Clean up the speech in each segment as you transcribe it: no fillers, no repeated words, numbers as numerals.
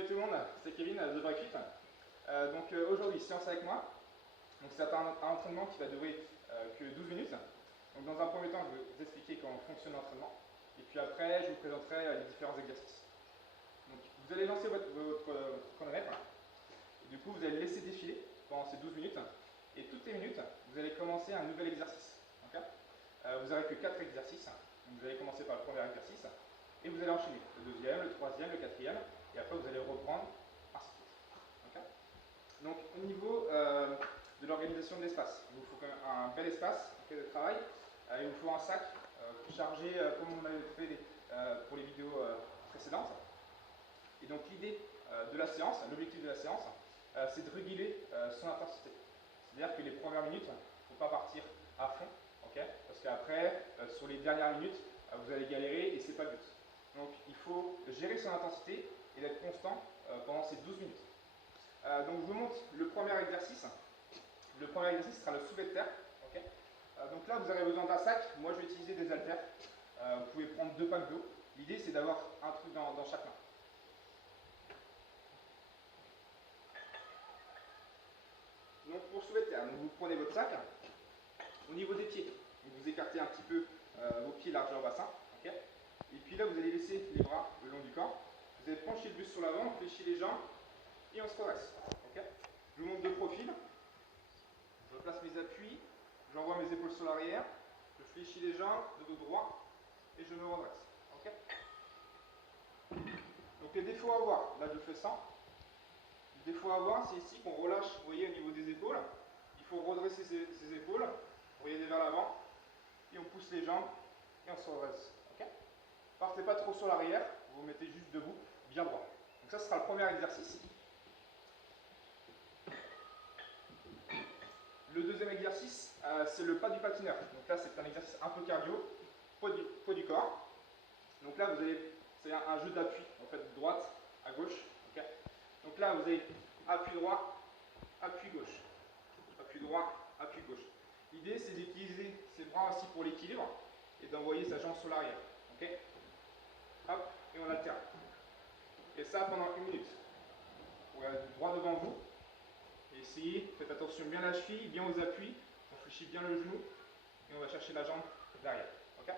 Salut tout le monde, c'est Kevin de Breakfit. Aujourd'hui, séance avec moi. Donc c'est un entraînement qui va durer que 12 minutes. Donc dans un premier temps, je vais vous expliquer comment fonctionne l'entraînement. Et puis après, je vous présenterai les différents exercices. Donc vous allez lancer votre chronomètre. Du coup, vous allez laisser défiler pendant ces 12 minutes. Et toutes les minutes, vous allez commencer un nouvel exercice. Okay, vous n'aurez que 4 exercices. Donc vous allez commencer par le premier exercice. Et vous allez enchaîner le deuxième, le troisième, le quatrième. Et après, vous allez reprendre, ainsi de suite. Okay, donc au niveau de l'organisation de l'espace, il vous faut quand même un bel espace de travail. Il vous faut un sac chargé comme on avait fait pour les vidéos précédentes. Et donc l'idée de la séance, l'objectif de la séance, c'est de réguler son intensité. C'est-à-dire que les premières minutes, il ne faut pas partir à fond, okay, parce qu'après, sur les dernières minutes, vous allez galérer et ce n'est pas le but. Donc il faut gérer son intensité et d'être constant pendant ces 12 minutes. Donc je vous montre le premier exercice. Le premier exercice sera le soulevé de terre. Okay, donc là, vous aurez besoin d'un sac. Moi, je vais utiliser des haltères. Vous pouvez prendre 2 packs d'eau. L'idée, c'est d'avoir un truc dans chaque main. Donc pour soulever de terre, donc, vous prenez votre sac. Au niveau des pieds, donc, vous écartez un petit peu vos pieds largeur bassin. Okay, et puis là, vous allez laisser les bras le long du corps. Vous allez pencher le buste sur l'avant, on fléchit les jambes et on se redresse. Okay, je vous montre de profil. Je replace mes appuis, j'envoie mes épaules sur l'arrière, je fléchis les jambes de dos droit et je me redresse. Okay, donc les défauts à avoir, là je fais 100. Le défaut à avoir, c'est ici qu'on relâche, vous voyez, au niveau des épaules. Il faut redresser ses épaules, vous voyez, vers l'avant, et on pousse les jambes et on se redresse. Okay, partez pas trop sur l'arrière, vous vous mettez juste debout, bien droit. Donc ça sera le premier exercice. Le deuxième exercice, c'est le pas du patineur. Donc là, c'est un exercice un peu cardio, poids du corps. Donc là, c'est un jeu d'appui, en fait, de droite à gauche. Okay, donc là, vous avez appui droit, appui gauche. Appui droit, appui gauche. L'idée, c'est d'utiliser ses bras aussi pour l'équilibre et d'envoyer sa jambe sur l'arrière. Okay, hop, et on alterne. Et ça pendant 1 minute. Vous regardez droit devant vous. Et essayez, faites attention bien à la cheville, bien aux appuis, on fléchit bien le genou et on va chercher la jambe derrière. Okay,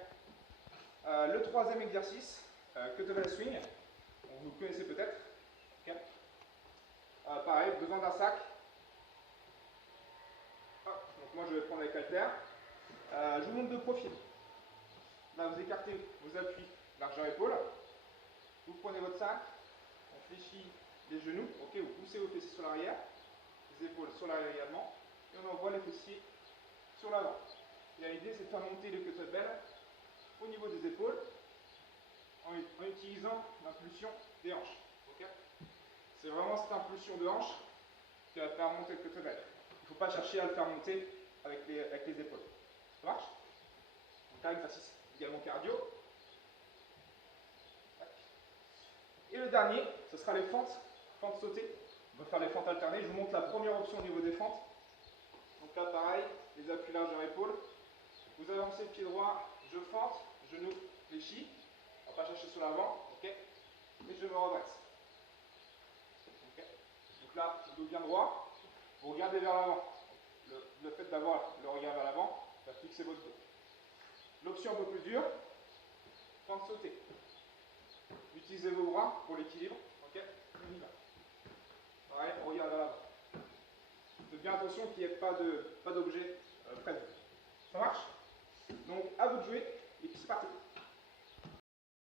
le troisième exercice, kettlebell swing, vous le connaissez peut-être. Okay, pareil, besoin d'un sac. Hop, donc moi je vais prendre avec haltères. Je vous montre de profil. Là vous écartez vos appuis largeur épaule. Vous prenez votre sac, on fléchit les genoux, okay, vous poussez vos fessiers sur l'arrière. Les épaules sur l'arrière également, et on envoie les fessiers sur l'avant. L'idée, c'est de faire monter le kettlebell au niveau des épaules en utilisant l'impulsion des hanches. Okay, c'est vraiment cette impulsion de hanche qui va faire monter le kettlebell. Il ne faut pas chercher à le faire monter avec les épaules. Ça marche? Donc là, exercice également cardio. Et le dernier, ce sera les fentes sautées. On va faire les fentes alternées. Je vous montre la première option au niveau des fentes. Donc là, pareil, les appuis largeur épaule. Vous avancez le pied droit, je fente, genou fléchi. On ne va pas chercher sur l'avant, ok, et je me redresse. Okay. Donc là, le dos bien droit. Vous regardez vers l'avant. Le fait d'avoir le regard vers l'avant va fixer votre dos. L'option un peu plus dure, fente sautée. Utilisez vos bras pour l'équilibre. Ok, on y va. Pareil, on regarde vers l'avant. Faites bien attention qu'il n'y ait pas d'objet près de vous. Ça marche? Donc, à vous de jouer, et puis c'est parti.